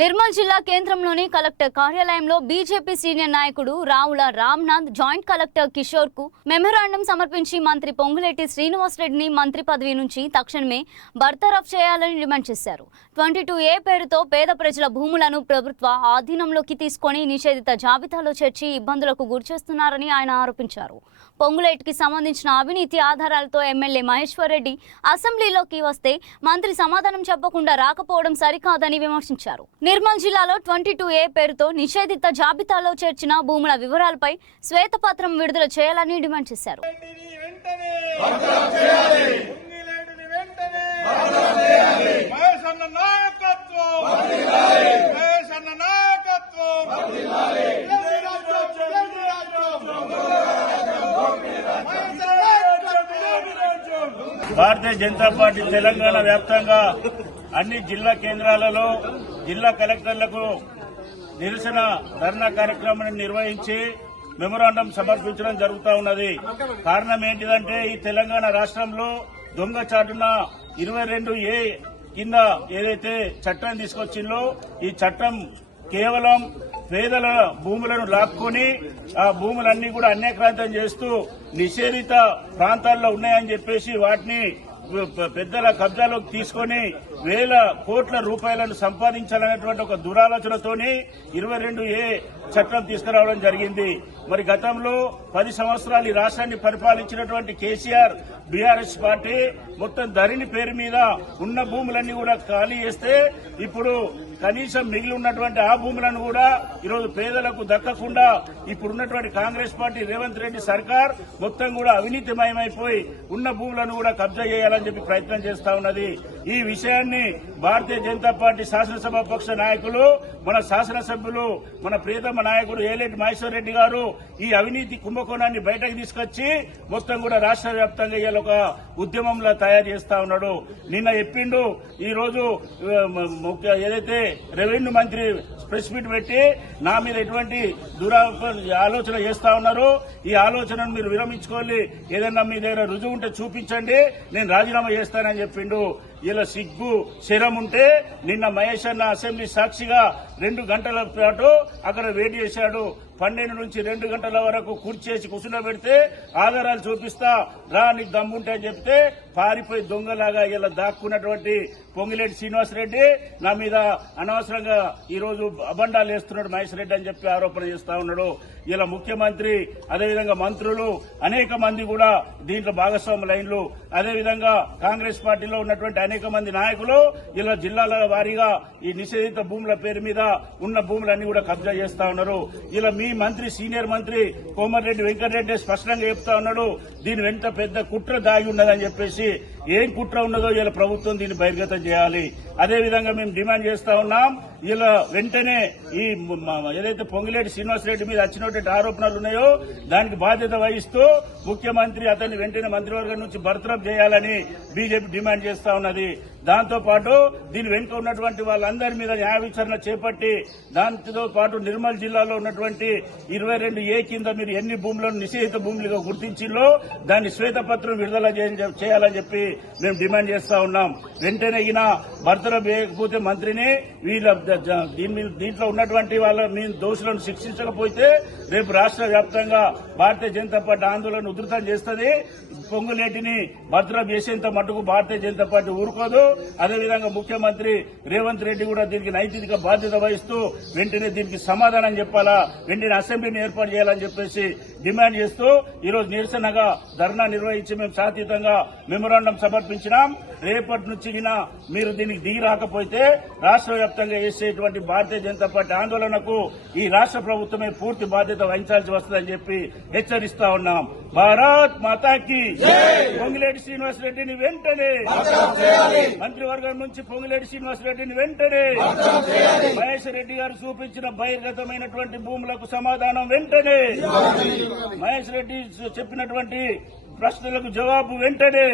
నిర్మల్ జిల్లా కేంద్రంలోని కలెక్టర్ కార్యాలయంలో బీజేపీ సీనియర్ నాయకుడు రావుల రామ్నాథ్ జాయింట్ కలెక్టర్ కిషోర్ కు మెమోరాండం సమర్పించి మంత్రి పొంగులేటి శ్రీనివాసరెడ్డిని మంత్రి పదవి నుంచి తక్షణమే బర్తరఫ్ చేయాలని డిమాండ్ చేశారు. 22A పేరుతో పేద ప్రజల భూములను ప్రభుత్వ ఆధీనంలోకి తీసుకొని నిషేధిత జాబితాలో చేర్చి ఇబ్బందులకు గురిచేస్తున్నారని ఆయన ఆరోపించారు. పొంగులేటికి సంబంధించిన అవినీతి ఆధారాలతో ఎమ్మెల్యే మహేశ్వర్ రెడ్డి అసెంబ్లీలోకి వస్తే మంత్రి సమాధానం చెప్పకుండా రాకపోవడం సరికాదని విమర్శించారు. నిర్మల్ జిల్లాలో 22A పేరుతో నిషేధిత జాబితాలో చేర్చిన భూముల వివరాలపై శ్వేతపత్రం విడుదల చేయాలని డిమాండ్ చేశారు. భారతీయ జనతా పార్టీ తెలంగాణ వ్యాప్తంగా అన్ని జిల్లా కేంద్రాలలో జిల్లా కలెక్టర్లకు నిరసన ధర్నా కార్యక్రమాన్ని నిర్వహించి మెమోరాండం సమర్పించడం జరుగుతూ ఉన్నది. కారణం ఏంటిదంటే ఈ తెలంగాణ రాష్ట్రంలో దొంగచాటున 22A కింద ఏదైతే చట్టం తీసుకొచ్చిందో ఈ చట్టం కేవలం పేదల భూములను లాక్కొని ఆ భూములన్నీ కూడా అన్యాక్రాంతం చేస్తూ నిషేధిత ప్రాంతాల్లో ఉన్నాయని చెప్పేసి వాటిని పెద్దల కబ్జాలోకి తీసుకొని వేల కోట్ల రూపాయలను సంపాదించాలనేటువంటి ఒక దురాలోచనతోని 22A చట్టం తీసుకురావడం జరిగింది. మరి గతంలో 10 సంవత్సరాలు ఈ రాష్ట్రాన్ని పరిపాలించినటువంటి కేసీఆర్ బీఆర్ఎస్ పార్టీ మొత్తం ధరణి పేరు మీద ఉన్న భూములన్నీ కూడా ఖాళీ చేస్తే ఇప్పుడు కనీసం మిగిలి ఉన్నటువంటి ఆ భూములను కూడా ఈరోజు పేదలకు దక్కకుండా ఇప్పుడున్నటువంటి కాంగ్రెస్ పార్టీ రేవంత్ రెడ్డి సర్కార్ మొత్తం కూడా అవినీతిమయమైపోయి ఉన్న భూములను కూడా కబ్జా చేయాలని చెప్పి ప్రయత్నం చేస్తా ఉన్నది. ఈ విషయాన్ని భారతీయ జనతా పార్టీ శాసనసభాపక్ష నాయకులు మన శాసనసభ్యులు మన ప్రియతమ నాయకుడు ఏలేటి మహేశ్వర్ రెడ్డి గారు ఈ అవినీతి కుంభకోణాన్ని బయటకు తీసుకొచ్చి మొత్తం కూడా రాష్ట్ర వ్యాప్తంగా ఇవాళ ఒక ఉద్యమంలా తయారు చేస్తా ఉన్నాడు. నిన్న చెప్పిండు ఈ రోజు ఏదైతే రెవెన్యూ మంత్రి ప్రెస్ మీట్ పెట్టి నా మీద ఎటువంటి ఆలోచన చేస్తా ఉన్నారు, ఈ ఆలోచనను మీరు విరమించుకోవాలి, ఏదన్నా మీ దగ్గర రుజువు ఉంటే చూపించండి, నేను రాజీనామా చేస్తానని చెప్పిండు. ఇలా సిగ్గు శరం ఉంటే నిన్న మహేష్ అన్న అసెంబ్లీ సాక్షిగా 2 గంటల పాటు అక్కడ వెయిట్ చేశాడు. 12 నుంచి 2 గంటల వరకు కూర్చేసి కూర్చుండబెడితే ఆధారాలు చూపిస్తా రా నీకు దమ్ముంటే అని చెప్తే పారిపోయి దొంగలాగా ఇలా దాక్కున్నటువంటి పొంగిలేటి శ్రీనివాసరెడ్డి నా మీద అనవసరంగా ఈ రోజు అబండాలు వేస్తున్నాడు మహేష్ రెడ్డి అని చెప్పి ఆరోపణ చేస్తా ఉన్నాడు. ఇలా ముఖ్యమంత్రి అదేవిధంగా మంత్రులు అనేక మంది కూడా దీంట్లో భాగస్వాములైన్లు, అదేవిధంగా కాంగ్రెస్ పార్టీలో ఉన్నటువంటి అనేక మంది నాయకులు ఇలా జిల్లాల వారీగా ఈ నిషేధిత భూముల పేరు మీద ఉన్న భూములన్నీ కూడా కబ్జా చేస్తా ఉన్నారు. ఇలా మీ మంత్రి సీనియర్ మంత్రి కోమటిరెడ్డి వెంకటరెడ్డి స్పష్టంగా చెప్తా ఉన్నాడు దీని వెంట పెద్ద కుట్ర దాగి ఉన్నదని చెప్పేసి. ఏం కుట్ర ఉన్నదో ఇలా ప్రభుత్వం దీన్ని బహిర్గతం చేయాలి. అదేవిధంగా మేము డిమాండ్ చేస్తా ఉన్నాం ఇలా వెంటనే ఈ ఏదైతే పొంగిలేటి శ్రీనివాసరెడ్డి మీద వచ్చినటువంటి ఆరోపణలు ఉన్నాయో దానికి బాధ్యత వహిస్తూ ముఖ్యమంత్రి అతన్ని వెంటనే మంత్రివర్గం నుంచి బర్తరఫ్ చేయాలని బీజేపీ డిమాండ్ చేస్తా ఉన్నది. దాంతో పాటు దీని వెనుక ఉన్నటువంటి వాళ్ళందరి మీద న్యాయ విచారణ చేపట్టి దాంతో పాటు నిర్మల్ జిల్లాలో ఉన్నటువంటి 22A కింద మీరు ఎన్ని భూములను నిషేధిత భూములుగా గుర్తించిందో దాన్ని శ్వేతపత్రం విడుదల చేయాలని చెప్పి మేము డిమాండ్ చేస్తా ఉన్నాం. వెంటనే బర్తరఫ్ చేయకపోతే మంత్రిని దీంట్లో ఉన్నటువంటి వాళ్ళ మీ దోషులను శిక్షించకపోతే రేపు రాష్ట్ర వ్యాప్తంగా భారతీయ జనతా పార్టీ ఆందోళన ఉధృతం చేస్తుంది. పొంగులేటిని బర్తరఫ్ చేసేంత మటుకు భారతీయ జనతా పార్టీ ఊరుకోదు. అదేవిధంగా ముఖ్యమంత్రి రేవంత్ రెడ్డి కూడా దీనికి నైతిక బాధ్యత వహిస్తూ వెంటనే దీనికి సమాధానం చెప్పాలా, వెంటనే అసెంబ్లీని ఏర్పాటు చేయాలని చెప్పేసి డిమాండ్ చేస్తూ ఈరోజు నిరసనగా ధర్నా నిర్వహించి మేము శాంతియుతంగా మెమోరాండం సమర్పించినాం. రేపటి నుంచి మీరు దీనికి దిగి రాకపోతే రాష్ట్ర వ్యాప్తంగా చేసేటువంటి భారతీయ జనతా పార్టీ ఆందోళనకు ఈ రాష్ట్ర ప్రభుత్వమే పూర్తి బాధ్యత వహించాల్సి వస్తుందని చెప్పి హెచ్చరిస్తా ఉన్నాం. భారత్ మాతాకి పొంగిలేటి శ్రీనివాసరెడ్డిని వెంటనే మంత్రివర్గం నుంచి పొంగిలేటి శ్రీనివాసరెడ్డిని వెంటనే మహేష్ రెడ్డి గారు చూపించిన బహిర్గతమైనటువంటి భూములకు సమాధానం వెంటనే మహేష్ రెడ్డి చెప్పినటువంటి ప్రశ్నలకు జవాబు వెంటనే